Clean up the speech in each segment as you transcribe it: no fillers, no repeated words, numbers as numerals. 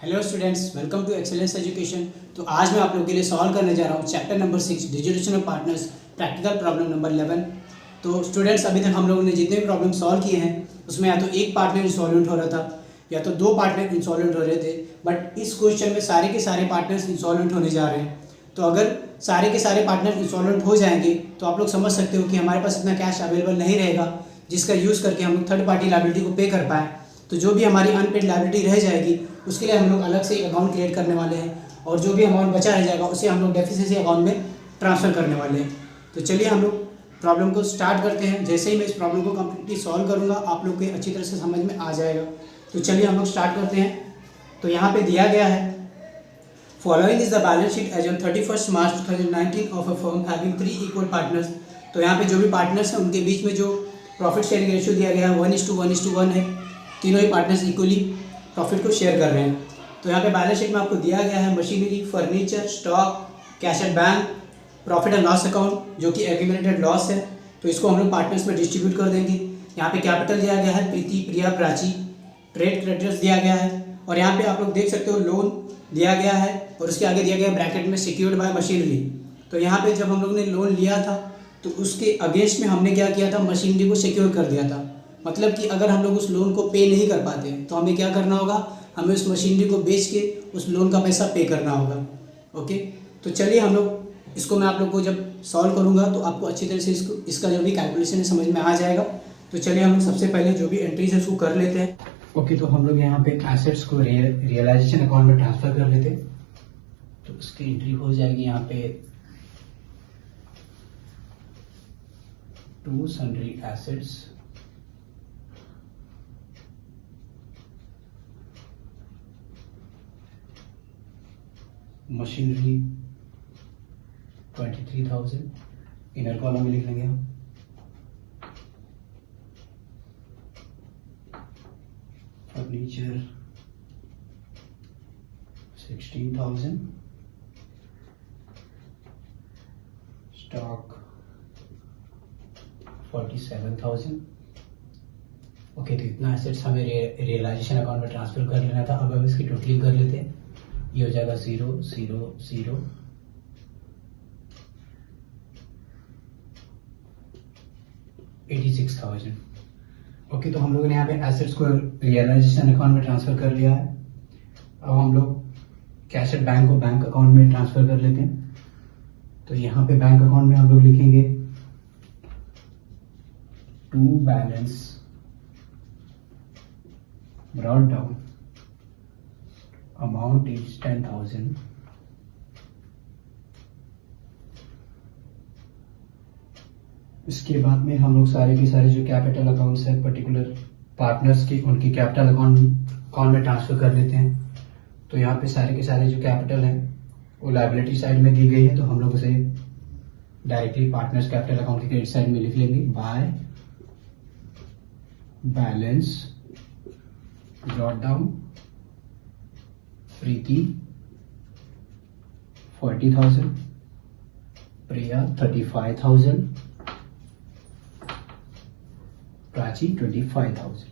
Hello students, welcome to excellence education. तो आज मैं आप लोगों के लिए सॉल्व करने जा रहा हूँ chapter number 6 distribution of partners, practical problem number 11। तो स्टूडेंट्स, अभी तक हम लोगों ने जितने भी प्रॉब्लम सॉल्व किए हैं उसमें या तो एक पार्टनर इंसॉल्वेंट हो रहा था या तो दो पार्टनर इंसॉल्वेंट हो रहे थे, बट इस क्वेश्चन में सारे के सारे पार्टनर्स इंसॉल्वेंट होने जा रहे हैं। तो अगर सारे के सारे पार्टनर इंसॉल्वेंट हो जाएंगे तो आप लोग समझ सकते हो कि हमारे पास इतना कैश अवेलेबल नहीं रहेगा जिसका यूज़ करके हम लोग थर्ड पार्टी लायबिलिटी को पे कर पाएँ। तो जो भी हमारी अनपेड लायबिलिटी रह जाएगी उसके लिए हम लोग अलग से अकाउंट क्रिएट करने वाले हैं और जो भी अमाउंट बचा रह जाएगा उसे हम लोग डेफिसिएंसी अकाउंट में ट्रांसफ़र करने वाले हैं। तो चलिए हम लोग प्रॉब्लम को स्टार्ट करते हैं। जैसे ही मैं इस प्रॉब्लम को कम्प्लीटली सॉल्व करूँगा आप लोग को अच्छी तरह से समझ में आ जाएगा। तो चलिए हम लोग स्टार्ट करते हैं। तो यहाँ पे दिया गया है, following is the balance sheet as on 31 March 2019 of a firm having 3 equal partners. तो यहाँ पे जो भी पार्टनर्स हैं उनके बीच में जो प्रॉफिट शेयरिंग रेशियो दिया गया है 1:1:1 है। तीनों ही पार्टनर्स इक्वली प्रॉफिट को शेयर कर रहे हैं। तो यहाँ पे बैलेंस शीट में आपको दिया गया है machinery, furniture, stock, cash at bank, profit and loss account जो कि एक्यूमुलेटेड लॉस है। तो इसको हम लोग पार्टनर्स में डिस्ट्रीब्यूट कर देंगे। यहाँ पे कैपिटल दिया गया है प्रीति, प्रिया, प्राची, ट्रेड क्रेडिटर्स दिया गया है और यहाँ पे आप लोग देख सकते हो लोन दिया गया है और उसके आगे दिया गया ब्रैकेट में सिक्योर्ड बाय मशीनरी। तो यहाँ पे जब हम लोग ने लोन लिया था तो उसके अगेंस्ट में हमने क्या किया था, मशीनरी को सिक्योर कर दिया था। मतलब कि अगर हम लोग उस लोन को पे नहीं कर पाते तो हमें क्या करना होगा, हमें उस मशीनरी को बेच के उस लोन का पैसा पे करना होगा। ओके, तो चलिए हम लोग इसको मैं आप लोग को जब सॉल्व करूंगा तो आपको अच्छी तरह से इसका जो भी कैलकुलेशन है समझ में आ जाएगा। तो चलिए हम लोग सबसे पहले जो भी एंट्रीज है उसको कर लेते हैं। ओके, तो हम लोग यहाँ पे एसेट्स को रियलाइजेशन अकाउंट में ट्रांसफर कर लेते हैं। तो उसकी एंट्री हो जाएगी यहाँ पे to sundry assets, machinery 23,000, inner column में लिख लेंगे हम। Furniture 16,000, stock 47,000। ओके, तो इतना एसेट्स हमें रियलाइजेशन अकाउंट में ट्रांसफर कर लेना था। अब हम इसकी टोटलिंग कर लेते हैं। ये हो जाएगा 0 0 0 86,000। ओके, तो हम लोगों ने यहाँ पे एसेट्स को रियलाइजेशन अकाउंट में ट्रांसफर कर लिया है। अब हम लोग कैश एट बैंक को बैंक अकाउंट में ट्रांसफर कर लेते हैं। तो यहाँ पे बैंक अकाउंट में हम लोग लिखेंगे to balance brought down amount is 10,000, इसके बाद में हम लोग सारे के सारे जो कैपिटल अकाउंट्स है पर्टिकुलर पार्टनर्स की उनकी कैपिटल अकाउंट में ट्रांसफर कर लेते हैं। तो यहाँ पे सारे के सारे जो कैपिटल है वो लायबिलिटी साइड में दी गई है, तो हम लोग उसे डायरेक्टली पार्टनर्स कैपिटल अकाउंट की क्रेडिट साइड में लिख लेंगे by balance brought down Preeti 40,000, Priya 35,000, Prachi 25,000।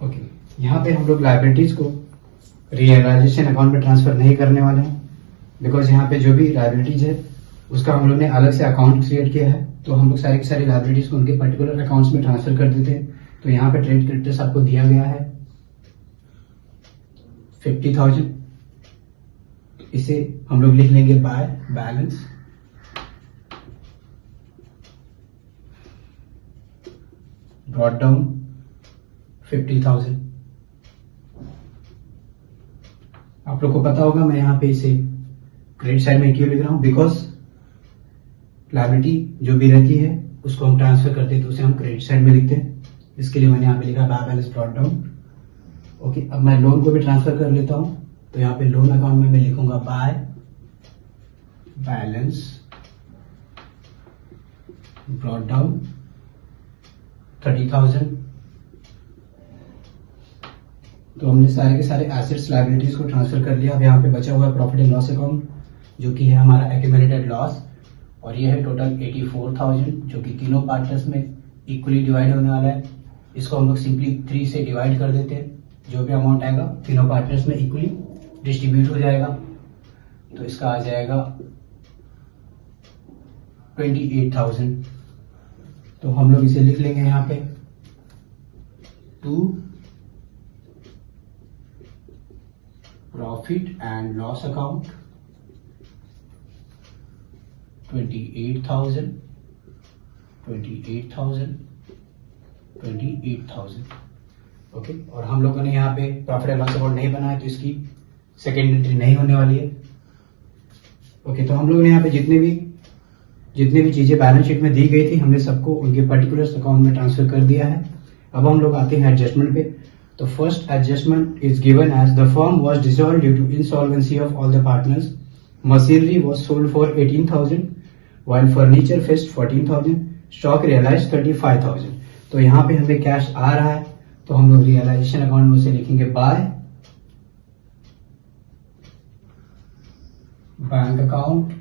Okay, यहाँ पे हम लोग लायबिलिटीज को रियलाइजेशन अकाउंट में ट्रांसफर नहीं करने वाले हैं बिकॉज यहाँ पे जो भी लायबिलिटीज है उसका हम लोग ने अलग से अकाउंट क्रिएट किया है। तो हम लोग सारी की सारी लायबिलिटीज को उनके पर्टिकुलर अकाउंट्स में ट्रांसफर कर देते हैं। तो यहाँ पे ट्रेड क्रेडिटर्स आपको दिया गया है 50,000, इसे हम लोग लिख लेंगे बाय बैलेंस ब्रॉट डाउन 50,000। आप लोग को पता होगा मैं यहाँ पे इसे क्रेडिट साइड में क्यों लिख रहा हूँ, बिकॉज लायबिलिटी जो भी रहती है उसको हम ट्रांसफर करते हैं तो उसे हम क्रेडिट साइड में लिखते हैं। इसके लिए मैंने यहाँ पे लिखा by balance brought down. Okay, अब मैं लोन को भी ट्रांसफर कर लेता हूँ। तो यहाँ पे लोन अकाउंट में मैं लिखूंगा बाय बैलेंस ब्रॉट डाउन 30,000। तो हमने सारे के सारे एसेट्स लायबिलिटीज को ट्रांसफर कर लिया। अब यहाँ पे बचा हुआ है प्रॉफिट एंड लॉस अकाउंट जो कि है हमारा एक्यूमुलेटेड लॉस और ये है टोटल 84,000 जो कि तीनों पार्टनर्स में इक्वली डिवाइड होने वाला है। इसको हम लोग सिंपली 3 से डिवाइड कर देते हैं, जो भी अमाउंट आएगा तीनों पार्टनर्स में इक्वली डिस्ट्रीब्यूट हो जाएगा। तो इसका आ जाएगा 28,000। तो हम लोग इसे लिख लेंगे यहाँ पे 2 profit and loss account 28,000 okay. और हम लोगों ने यहाँ पे प्रॉफिट एंड लॉस अकाउंट नहीं बनाया तो इसकी सेकेंड एंट्री नहीं होने वाली है। ओके, तो हम लोगों ने यहाँ पे जितने भी चीजें बैलेंस शीट में दी गई थी हमने सबको उनके पर्टिकुलर अकाउंट में ट्रांसफर कर दिया है। अब हम लोग आते हैं एडजस्टमेंट पे। तो first adjustment is given as the firm was dissolved due to insolvency of all the partners. Machinery was sold for 18,000 while furniture fetched 14,000, stock realise 35,000। तो यहाँ पे हमें कैश आ रहा है तो हम लोग रियलाइजेशन अकाउंट में उसे लिखेंगे by bank account.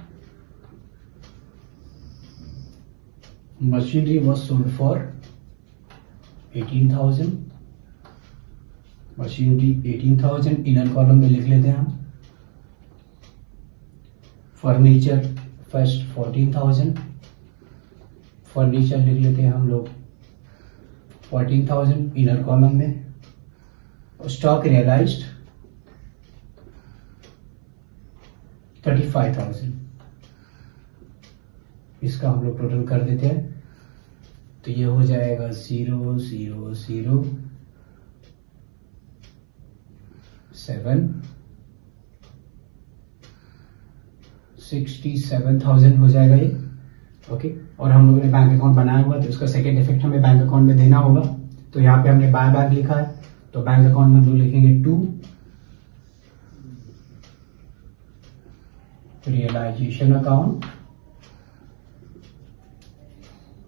Machinery was sold for 18,000, machinery 18,000 inner column में लिख लेते हैं हम। फर्नीचर फर्स्ट 14,000, फर्नीचर लिख लेते हैं हम लोग 14,000 इनर कॉलम में। स्टॉक रियलाइज्ड 35,000, इसका हम लोग टोटल कर देते हैं। तो ये हो जाएगा 0 0 0 7 67,000 हो जाएगा ये। ओके, और हम लोगों ने बैंक अकाउंट बनाया हुआ तो उसका सेकेंड इफेक्ट हमें बैंक अकाउंट में देना होगा। तो यहाँ पे हमने बाय बैक लिखा है तो बैंक अकाउंट में हम लोग लिखेंगे 2 रियलाइजेशन अकाउंट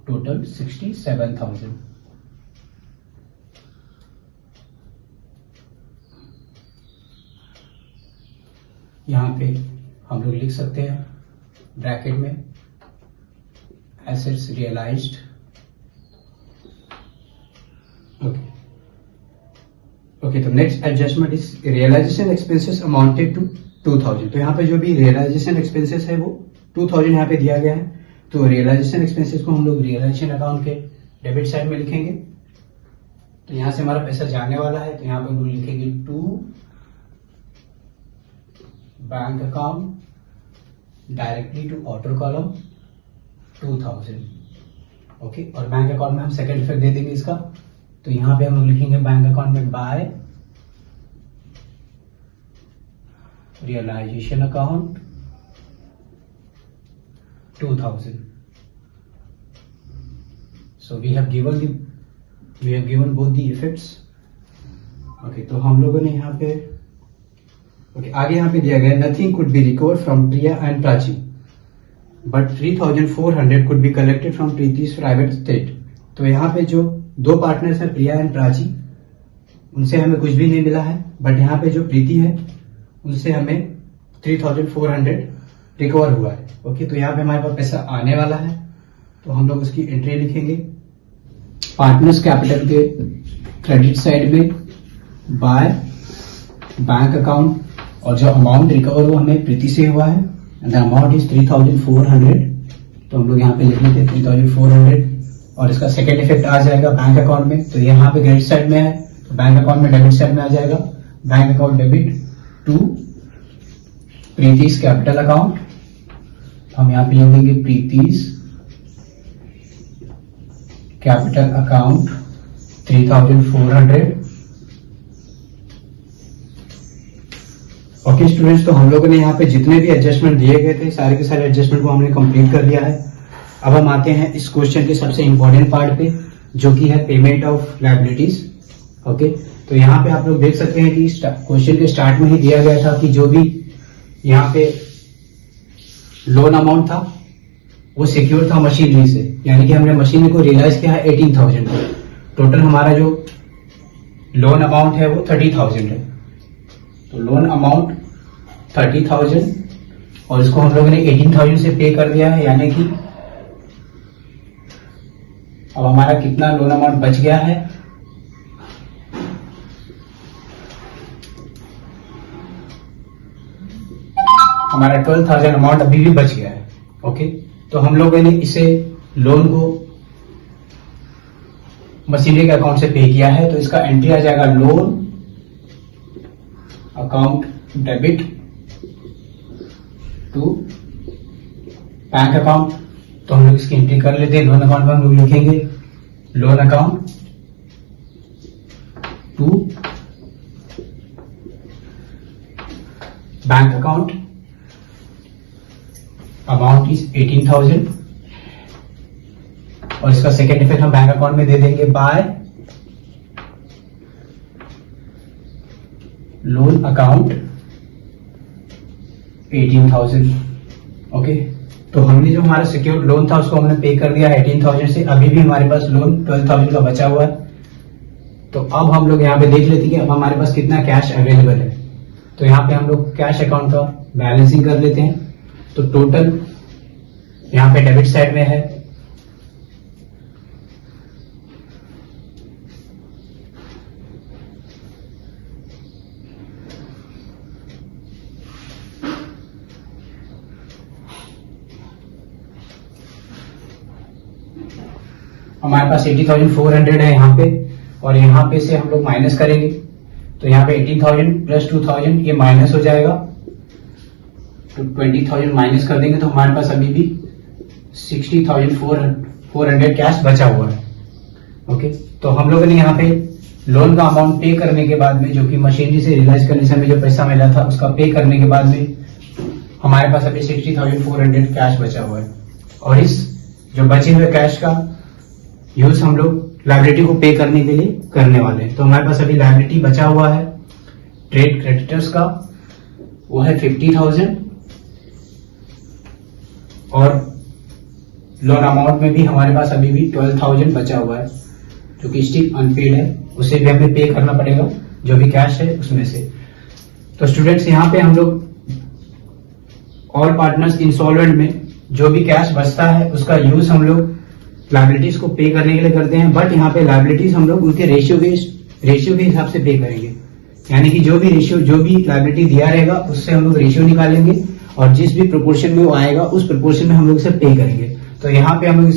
टोटल 67,000। यहाँ पे हम लोग लिख सकते हैं ब्रैकेट में एसेट्स रियलाइज्ड। ओके, तो next adjustment is realisation expenses amounted to 2,000। तो यहाँ पे जो भी रियलाइजेशन एक्सपेंसेस है वो 2,000 यहाँ पे दिया गया है। तो रियलाइजेशन एक्सपेंसेस को हम लोग रियलाइजेशन अकाउंट के डेबिट साइड में लिखेंगे। तो यहाँ से हमारा पैसा जाने वाला है तो यहाँ पे हम लोग लिखेंगे 2 bank account directly to outer column 2,000। Okay, और बैंक अकाउंट में हम सेकेंड इफेक्ट दे देंगे इसका। तो यहाँ पे हम लोग लिखेंगे बैंक अकाउंट में by realisation account 2,000। So we have given both the effects. Okay, तो हम लोगों ने यहाँ पे आगे यहाँ पे दिया गया nothing could be recovered from Priya and Prachi, but 3,400 could be collected from Preeti's private estate. तो यहाँ पे जो दो पार्टनर्स हैं प्रिया एंड प्राची, उनसे हमें कुछ भी नहीं मिला है, बट यहाँ पे जो प्रीति है उनसे हमें 3,400 रिकवर हुआ है। ओके, तो यहाँ पे हमारे पास पैसा आने वाला है तो हम लोग उसकी एंट्री लिखेंगे पार्टनर्स कैपिटल के क्रेडिट साइड में बाय बैंक अकाउंट, और जो अमाउंट रिकवर हुआ हमें प्रीति से हुआ है द अमाउंट इज 3,400। तो हम लोग यहाँ पे लिख लेते हैं 3,400 और इसका सेकेंड इफेक्ट आ जाएगा बैंक अकाउंट में। तो यहाँ पे क्रेडिट साइड में है तो बैंक अकाउंट में डेबिट साइड में आ जाएगा bank account debit to Preeti's capital account. हम यहाँ पे लिख देंगे Preeti's capital account 3,400। Okay students, तो हम लोगों ने यहाँ पे जितने भी एडजस्टमेंट दिए गए थे सारे के सारे एडजस्टमेंट को हमने कंप्लीट कर दिया है। अब हम आते हैं इस क्वेश्चन के सबसे इंपॉर्टेंट पार्ट पे जो कि है पेमेंट ऑफ लायबिलिटीज। ओके, तो यहाँ पे आप लोग देख सकते हैं कि क्वेश्चन के स्टार्ट में ही दिया गया था कि जो भी यहाँ पे लोन अमाउंट था वो सिक्योर था मशीनरी से, यानी कि हमने मशीनरी को रियलाइज किया है 18,000। टोटल हमारा जो लोन अमाउंट है वो 30,000 है। तो लोन अमाउंट 30,000 और इसको हम लोगों ने 18,000 से पे कर दिया है, यानी कि अब हमारा कितना लोन अमाउंट बच गया है हमारा 12,000 अमाउंट अभी भी बच गया है। ओके, तो हम लोगों ने इसे लोन को मशीनरी के अकाउंट से पे किया है, तो इसका एंट्री आ जाएगा loan account debit to bank account. तो हम लोग इसकी एंट्री कर लेते हैं। लोन अकाउंट में हम लोग लिखेंगे loan account to bank account, amount is 18,000 और इसका सेकेंड इफेक्ट हम बैंक अकाउंट में दे देंगे बाय लोन अकाउंट 18,000। ओके, तो हमने जो हमारा सिक्योर्ड लोन था उसको हमने पे कर दिया 18,000 से। अभी भी हमारे पास लोन 12,000 का बचा हुआ है। तो अब हम लोग यहाँ पे देख लेते हैं कि अब हमारे पास कितना कैश अवेलेबल है। तो यहाँ पे हम लोग कैश अकाउंट का बैलेंसिंग कर लेते हैं। तो टोटल यहाँ पे डेबिट साइड में है हमारे पास 80,400 है यहाँ पे, और यहाँ पे से हम लोग माइनस करेंगे। तो यहाँ पे 18,000 प्लस 2,000 ये माइनस हो जाएगा, तो 20,000 माइनस कर देंगे तो हमारे पास अभी भी 60,400 कैश बचा हुआ है। ओके, तो हम लोगों ने यहाँ पे लोन का अमाउंट पे करने के बाद में, जो कि मशीनरी से रिलाइज करने से हमें जो पैसा मिला था उसका पे करने के बाद में हमारे पास अभी 60,400 कैश बचा हुआ है। और इस जो बचे हुए कैश का यूज हम लोग लायबिलिटी को पे करने के लिए करने वाले हैं। तो हमारे पास अभी लायबिलिटी बचा हुआ है ट्रेड क्रेडिटर्स का, वो है 50,000, और लोन अमाउंट में भी हमारे पास अभी भी 12,000 बचा हुआ है, जो कि स्टिल अनपेड है, उसे भी हमें पे करना पड़ेगा जो भी कैश है उसमें से। तो स्टूडेंट्स यहाँ पे हम लोग ऑल पार्टनर्स इंस्टॉलमेंट में जो भी कैश बचता है उसका यूज हम लोग लायबिलिटीज को पे करने के लिए करते हैं। बट यहाँ पे लायबिलिटीज हम लोग उनके रेशियो के हिसाब से पे करेंगे, यानी कि जो भी लायबिलिटी दिया रहेगा उससे हम लोग रेशियो निकालेंगे, और जिस भी प्रोपोर्शन में वो आएगा उस प्रोपोर्शन में हम लोग इसे पे करेंगे। तो यहाँ पे हम लोग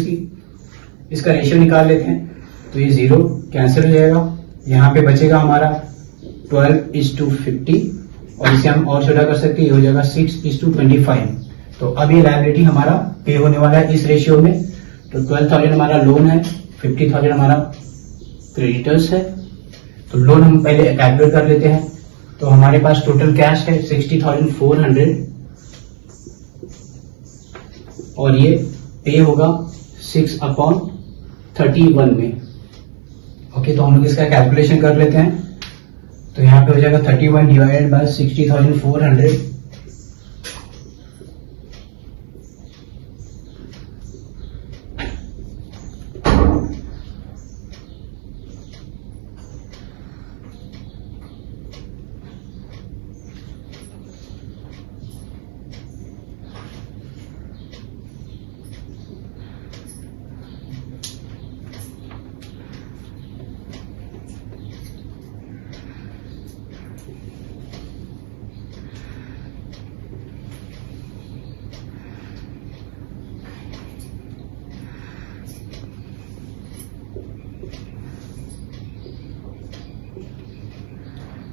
इसका रेशियो निकाल लेते हैं। तो ये 0 कैंसिल हो जाएगा, यहाँ पे बचेगा हमारा 12:50, और इसे हम और छोटा कर सकते हैं, ये हो जाएगा 6:25। तो अब ये लायबिलिटी हमारा पे होने वाला है इस रेशियो में। तो 12,000 हमारा लोन है, 50,000 हमारा क्रेडिटर्स है। तो लोन हम पहले कैलकुलेट कर लेते हैं। तो हमारे पास टोटल कैश है 60,400, और ये पे होगा 6/31 में। ओके, तो हम लोग इसका कैलकुलेशन कर लेते हैं। तो यहाँ पे हो जाएगा 31 डिवाइडेड बाय 60,400,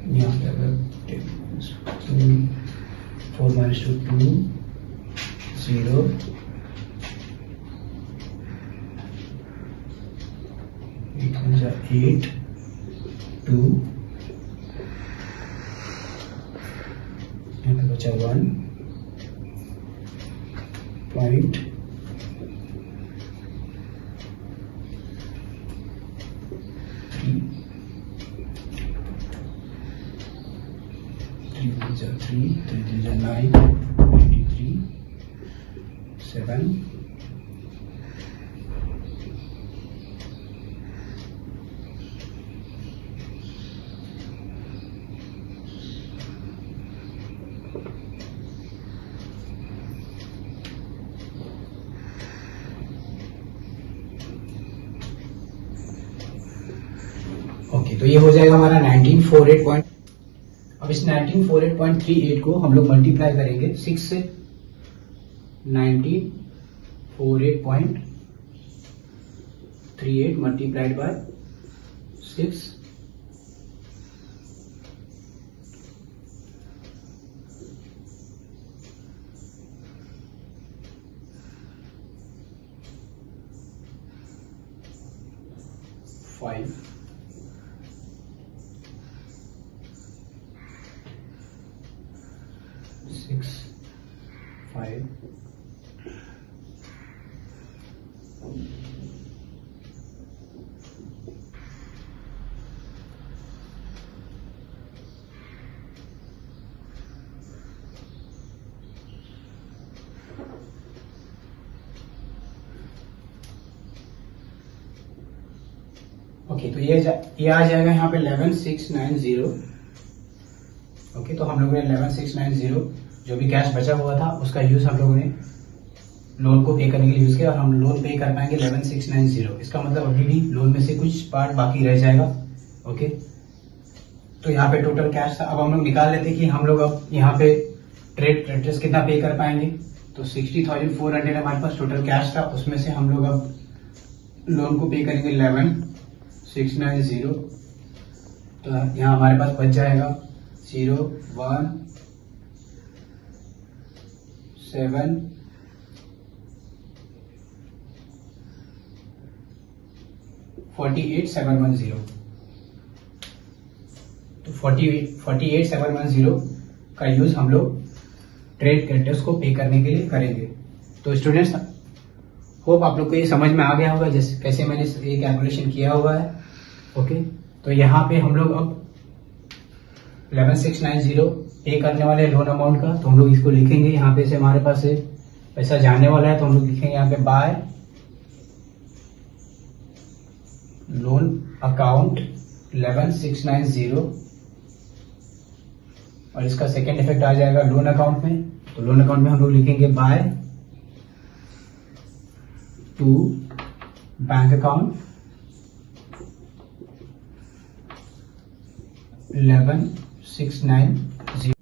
यहाँ पे अगर 4 - 2 2 0 8 2, यहाँ पे बचा 1 पॉइंट 3 9 83 7 ओके, तो ये हो जाएगा हमारा 1948 अब इस 1948.38 को हम लोग मल्टीप्लाई करेंगे 6 से। 1948.38 मल्टीप्लाइड बाय 6, 5, 6, 5, ओके। तो ये आ जाएगा यहाँ पे 11690। ओके, तो हम लोगों ने 11690 जो भी कैश बचा हुआ था उसका यूज हम लोगों ने लोन को पे करने के लिए यूज किया, और हम लोन पे कर पाएंगे 11690। इसका मतलब अभी भी लोन में से कुछ पार्ट बाकी रह जाएगा। ओके, तो यहाँ पे टोटल कैश था। अब हम लोग निकाल लेते कि हम लोग अब यहाँ पे ट्रेड क्रेडिटर्स कितना पे कर पाएंगे। तो 60,400 हमारे पास टोटल कैश था, उसमें से हम लोग अब लोन को पे करेंगे 11690। तो यहाँ हमारे पास बच जाएगा 48,710। तो 48,710 का यूज हम लोग ट्रेड क्रेडिटर्स को पे करने के लिए करेंगे। तो स्टूडेंट्स, होप आप लोग को ये समझ में आ गया होगा जैसे कैसे मैंने ये कैलकुलेशन किया हुआ है। ओके, तो यहाँ पे हम लोग अब 11690 पे करने वाले लोन अमाउंट का, तो हम लोग इसको लिखेंगे यहाँ पे से हमारे पास से पैसा जाने वाला है, तो हम लोग लिखेंगे यहाँ पे बाय लोन अकाउंट 11690, और इसका सेकेंड इफेक्ट आ जाएगा लोन अकाउंट में। तो लोन अकाउंट में हम लोग लिखेंगे by two bank account 11690।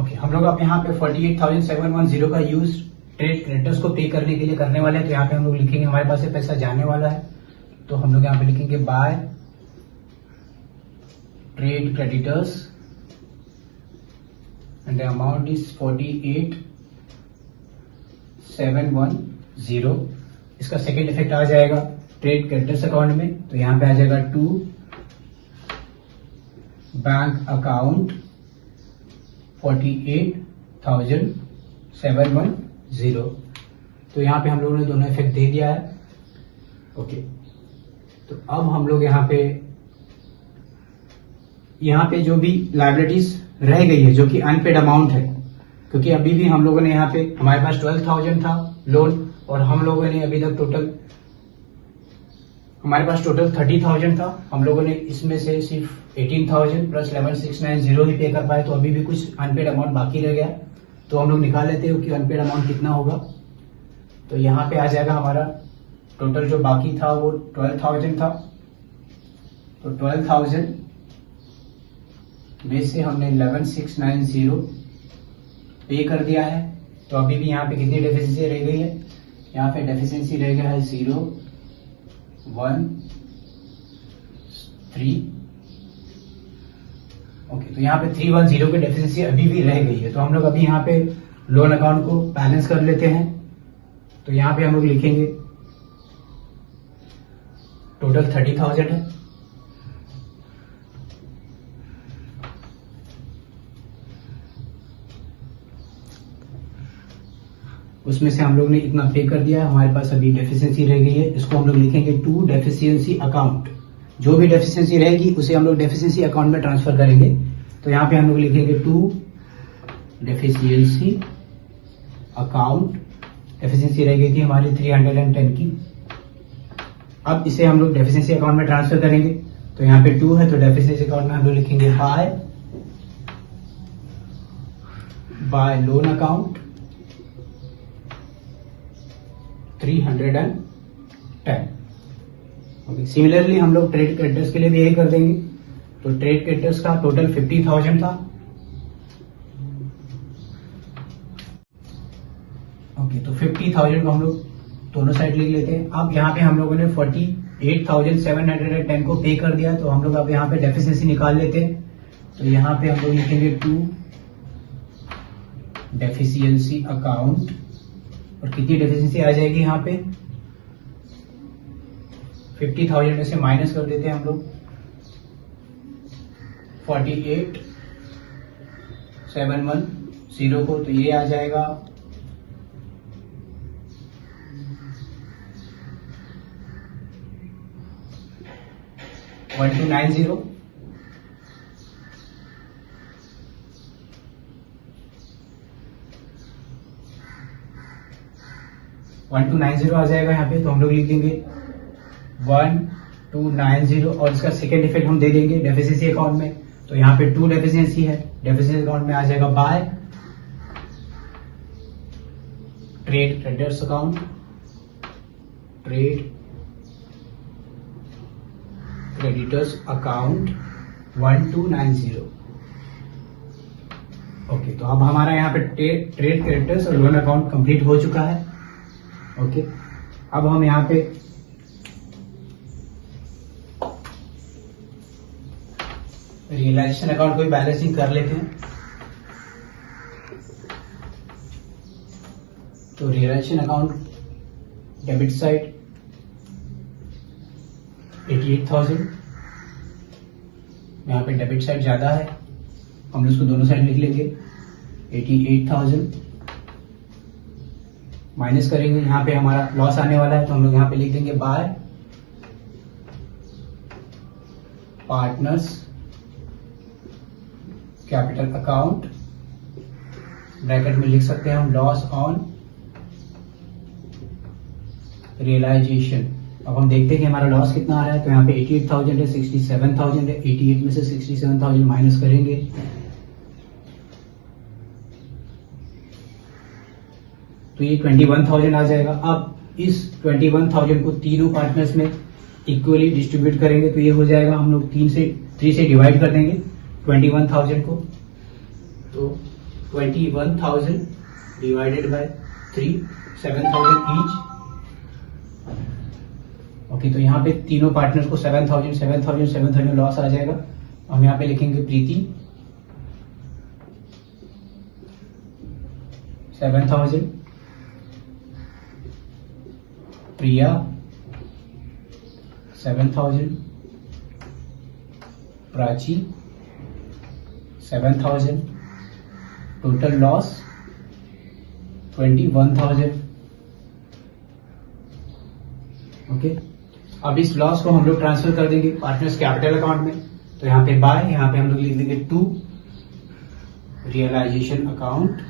Okay, हम लोग अब यहाँ पे 48,710 का यूज ट्रेड क्रेडिटर्स को पे करने के लिए करने वाले हैं। तो यहाँ पे हम लोग लिखेंगे हमारे पास से पैसा जाने वाला है, तो हम लोग यहाँ पे लिखेंगे by trade creditors and the amount is 48,710। इसका सेकेंड इफेक्ट आ जाएगा ट्रेड क्रेडिटर्स अकाउंट में, तो यहाँ पे आ जाएगा टू बैंक अकाउंट 48,710। तो यहाँ पे हम लोगों ने दोनों इफेक्ट दे दिया है। ओके, तो अब हम लोग यहाँ पे जो भी लायबिलिटीज रह गई है जो कि अनपेड अमाउंट है, क्योंकि अभी भी हम लोगों ने यहाँ पे हमारे पास 12,000 था लोन, और हम लोगों ने अभी तक टोटल हमारे पास टोटल 30,000 था। हम लोगों ने इसमें से सिर्फ 18,000 प्लस 11690 ही पे कर पाए, तो अभी भी कुछ अनपेड अमाउंट बाकी रह गया। तो हम लोग निकाल लेते हो कि अनपेड अमाउंट कितना होगा। तो यहाँ पे आ जाएगा हमारा टोटल जो बाकी था वो 12,000 था। तो 12,000 में से हमने 11690 पे कर दिया है। तो अभी भी यहाँ पे कितनी डेफिशिएंसी रह गई है, यहाँ पे डेफिशिएंसी रह गया है 013। ओके, तो यहाँ पे 310 की डेफिशिएंसी अभी भी रह गई है। तो हम लोग अभी यहाँ पे लोन अकाउंट को बैलेंस कर लेते हैं। तो यहाँ पे हम लोग लिखेंगे टोटल 30,000 है, उसमें से हम लोग ने इतना पे कर दिया है। हमारे पास अभी डेफिशिएंसी रह गई है, इसको हम लोग लिखेंगे टू डेफिशिएंसी अकाउंट। जो भी डेफिशिएंसी रहेगी उसे हम लोग डेफिशिएंसी अकाउंट में ट्रांसफर करेंगे। तो यहाँ पे हम लोग लिखेंगे टू डेफिशिएंसी अकाउंट। डेफिशिएंसी रह गई थी हमारी 310 की। अब इसे हम लोग डेफिशिएंसी अकाउंट में ट्रांसफर करेंगे। तो यहाँ पे 2 है, तो डेफिशिएंसी अकाउंट में हम लोग लिखेंगे bye loan account 310। Okay, similarly हम लोग ट्रेड क्रेडिटर्स के लिए भी यही कर देंगे। तो ट्रेड क्रेडिटर्स का टोटल 50,000 था। ओके, तो 50,000 को हम लोग दोनों साइड लिख लेते हैं। अब यहाँ पे हम लोगों ने 48,710 को पे कर दिया, तो हम लोग अब यहाँ पे डेफिशिएंसी निकाल लेते हैं। तो यहाँ पे हम लोग लिखेंगे टू डेफिशिएंसी अकाउंट, और कितनी डेफिशिएंसी आ जाएगी यहाँ पे 50,000 में से माइनस कर देते हैं हम लोग 48,710 को, तो ये आ जाएगा 1290। आ जाएगा यहाँ पे, तो हम लोग लिख देंगे 1290, और इसका सेकेंड इफेक्ट हम दे देंगे डेफिशिएंसी अकाउंट में। तो यहाँ पे 2 डेफिशिएंसी है, डेफिशिएंसी अकाउंट में आ जाएगा by trade creditors account, trade creditors account 1290। Okay, तो अब हमारा यहाँ पे ट्रेड क्रेडिटर्स और लोन अकाउंट कंप्लीट हो चुका है। ओके, अब हम यहाँ पे रियलाइजेशन अकाउंट को भी बैलेंसिंग कर लेते हैं। तो रियलाइजेशन अकाउंट डेबिट साइड 88,000, यहाँ पे डेबिट साइड ज्यादा है, हम लोग इसको दोनों साइड लिख लेंगे 88,000 माइनस करेंगे, यहाँ पे हमारा लॉस आने वाला है, तो हम लोग यहाँ पे लिख देंगे bye partners capital account, bracket में लिख सकते हैं हम लॉस ऑन रियलाइजेशन। अब हम देखते हैं कि हमारा लॉस कितना आ रहा है। तो यहाँ पे 88,000 है, 67,000 है, 88 में से 67,000 माइनस करेंगे तो ये 21,000 आ जाएगा। अब इस 21,000 को तीनों पार्टनर्स में इक्वली डिस्ट्रीब्यूट करेंगे, तो ये हो जाएगा, हम लोग 3 से डिवाइड कर देंगे 21,000 को, तो 21,000 डिवाइडेड बाय 3, 7,000 ईच। ओके, तो यहाँ पे तीनों पार्टनर्स को 7,000 लॉस आ जाएगा। हम यहाँ पे लिखेंगे प्रीति 7,000, प्रिया 7,000, प्राची 7,000, टोटल लॉस 21,000। ओके, अब इस लॉस को हम लोग ट्रांसफर कर देंगे पार्टनर्स कैपिटल अकाउंट में। तो यहाँ पे बाय, यहाँ पे हम लोग लिख देंगे टू रियलाइजेशन अकाउंट,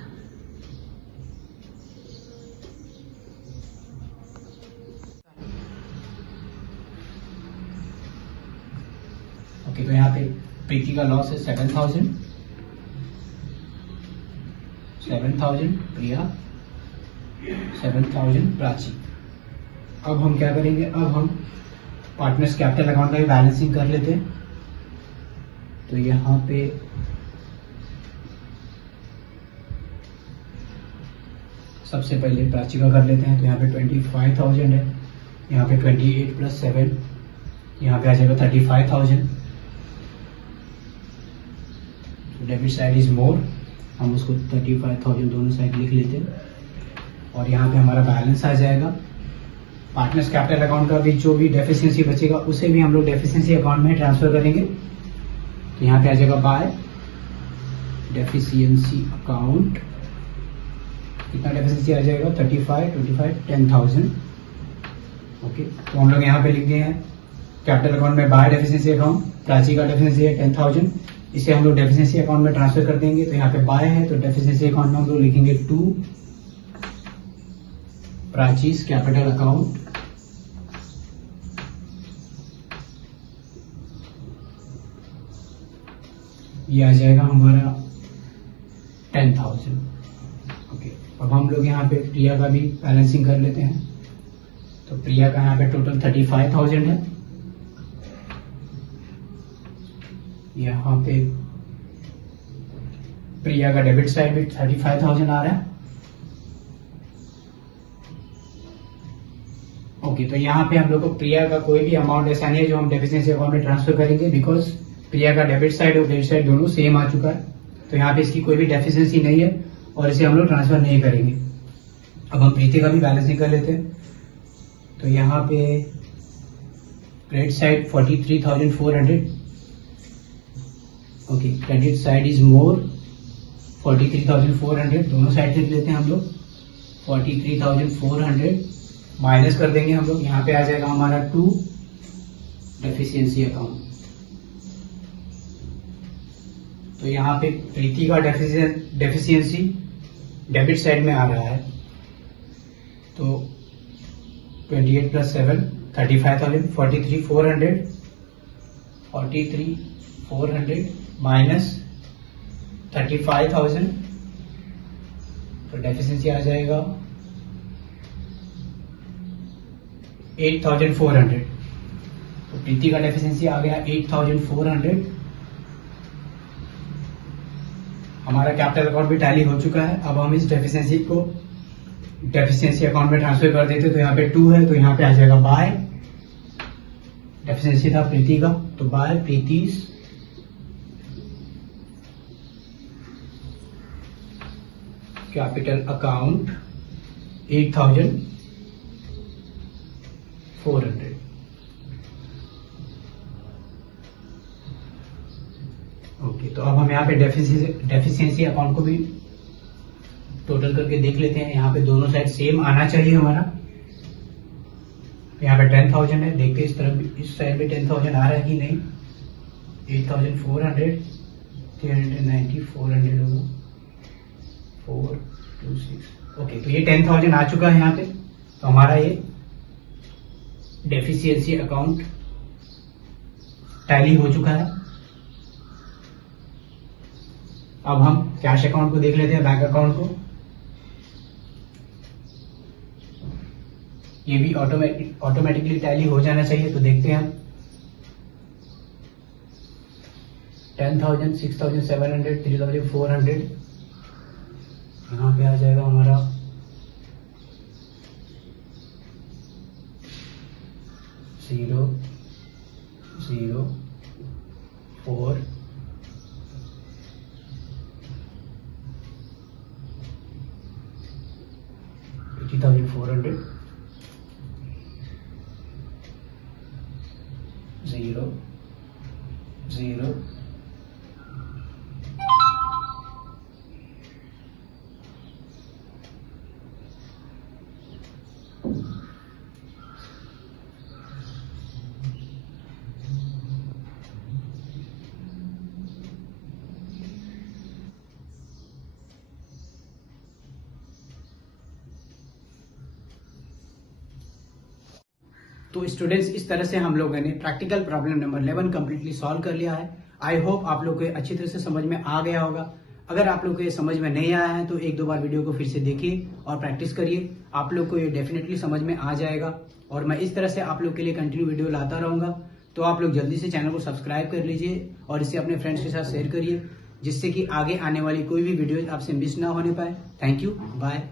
ओके, तो यहाँ पे प्रीति का लॉस है 7,000, प्रिया 7,000, प्राची। अब हम क्या करेंगे, अब हम पार्टनर्स कैपिटल अकाउंट का भी बैलेंसिंग कर लेते हैं। तो यहाँ पे सबसे पहले प्राची का कर लेते हैं। तो यहाँ पे 25,000 है, यहाँ पे 28 + 7, यहाँ पे आ जाएगा 35,000। डेबिट साइड इज मोर, हम उसको 35,000 दोनों साइड लिख लेते हैं, और यहाँ पे हमारा बैलेंस आ जाएगा। पार्टनर्स कैपिटल अकाउंट का भी जो भी डेफिशिएंसी बचेगा उसे भी हम लोग डेफिशिएंसी अकाउंट में ट्रांसफर करेंगे। तो यहाँ पे आ जाएगा बाय डेफिशिएंसी अकाउंट, कितना डेफिशिएंसी आ जाएगा 35, 25, 10,000। ओके, तो हम लोग यहाँ पे लिख दिए हैं कैपिटल अकाउंट में बाय डेफिशिएंसी अकाउंट, प्राची का डेफिशिएंसी है 10,000, इसे हम लोग डेफिशिएंसी अकाउंट में ट्रांसफर कर देंगे। तो यहाँ पे बाय है, तो डेफिशिएंसी अकाउंट में हम लोग लिखेंगे टू प्राचीज कैपिटल अकाउंट, ये आ जाएगा हमारा 10,000। ओके, अब हम लोग यहाँ पे प्रिया का भी बैलेंसिंग कर लेते हैं। तो प्रिया का यहाँ पे टोटल 35,000 है, यहाँ पे प्रिया का डेबिट साइड भी 35,000 आ रहा है। ओके, तो यहाँ पे हम लोग को प्रिया का कोई भी अमाउंट ऐसा नहीं है जो हम डेफिशिएंसी अकाउंट में ट्रांसफर करेंगे, बिकॉज प्रिया का डेबिट साइड और क्रेडिट साइड दोनों सेम आ चुका है। तो यहाँ पे इसकी कोई भी डेफिशिएंसी नहीं है और इसे हम लोग ट्रांसफर नहीं करेंगे। अब हम प्रीति का भी बैलेंस निकाल लेते हैं। तो यहाँ पे credit side 43,400, okay, credit side is more 43,400, दोनों साइड लिख लेते हैं हम लोग। 43,400 माइनस कर देंगे हम लोग, यहाँ पे आ जाएगा हमारा 2 डेफिशिएंसी अकाउंट। तो यहाँ पे प्रीति का डेफिशिएंसी डेबिट साइड में आ रहा है। तो 28 + 7 35,000, 43,400 माइनस 35,000, तो डेफिशिएंसी आ जाएगा 8,400। तो प्रीति का डेफिशिएंसी आ गया 8,400। हमारा कैपिटल अकाउंट भी टैली हो चुका है। अब हम इस डेफिशिएंसी को डेफिशिएंसी अकाउंट में ट्रांसफर कर देते। तो यहाँ पे 2 है, तो यहाँ पे आ जाएगा बाय, डेफिशिएंसी था प्रीति का, तो bye Preeti's capital account 8,400। Okay, तो अब हम यहाँ पे डेफिशिएंसी अकाउंट को भी टोटल करके देख लेते हैं। यहाँ पे दोनों साइड सेम आना चाहिए हमारा। यहाँ पे 10,000 है, देखते हैं इस तरफ इस साइड में 10,000 आ रहा है कि नहीं। 8,400, 390, 400 होगा, 426। ओके, तो ये 10,000 आ चुका है यहाँ पे। तो हमारा ये डेफिशिएंसी अकाउंट टैली हो चुका है। अब हम कैश अकाउंट को देख लेते हैं, बैंक अकाउंट को। ये भी ऑटोमेटिकली टैली हो जाना चाहिए। तो देखते हैं हम 10,000, 6,700, 3,400, यहाँ पे आ जाएगा हमारा 0, 0, 4, 80,400, 0, 0, तो स्टूडेंट्स, इस तरह से हम लोगों ने practical problem number 11 completely solve कर लिया है। आई होप आप लोग को अच्छी तरह से समझ में आ गया होगा। अगर आप लोग को ये समझ में नहीं आया है तो 1-2 बार वीडियो को फिर से देखिए और प्रैक्टिस करिए। आप लोग को ये डेफिनेटली समझ में आ जाएगा और मैं इस तरह से आप लोग के लिए कंटिन्यू वीडियो लाता रहूंगा। तो आप लोग जल्दी से चैनल को सब्सक्राइब कर लीजिए और इसे अपने फ्रेंड्स के साथ शेयर करिए, जिससे कि आगे आने वाली कोई भी वीडियो आपसे मिस ना होने पाए। Thank you, bye.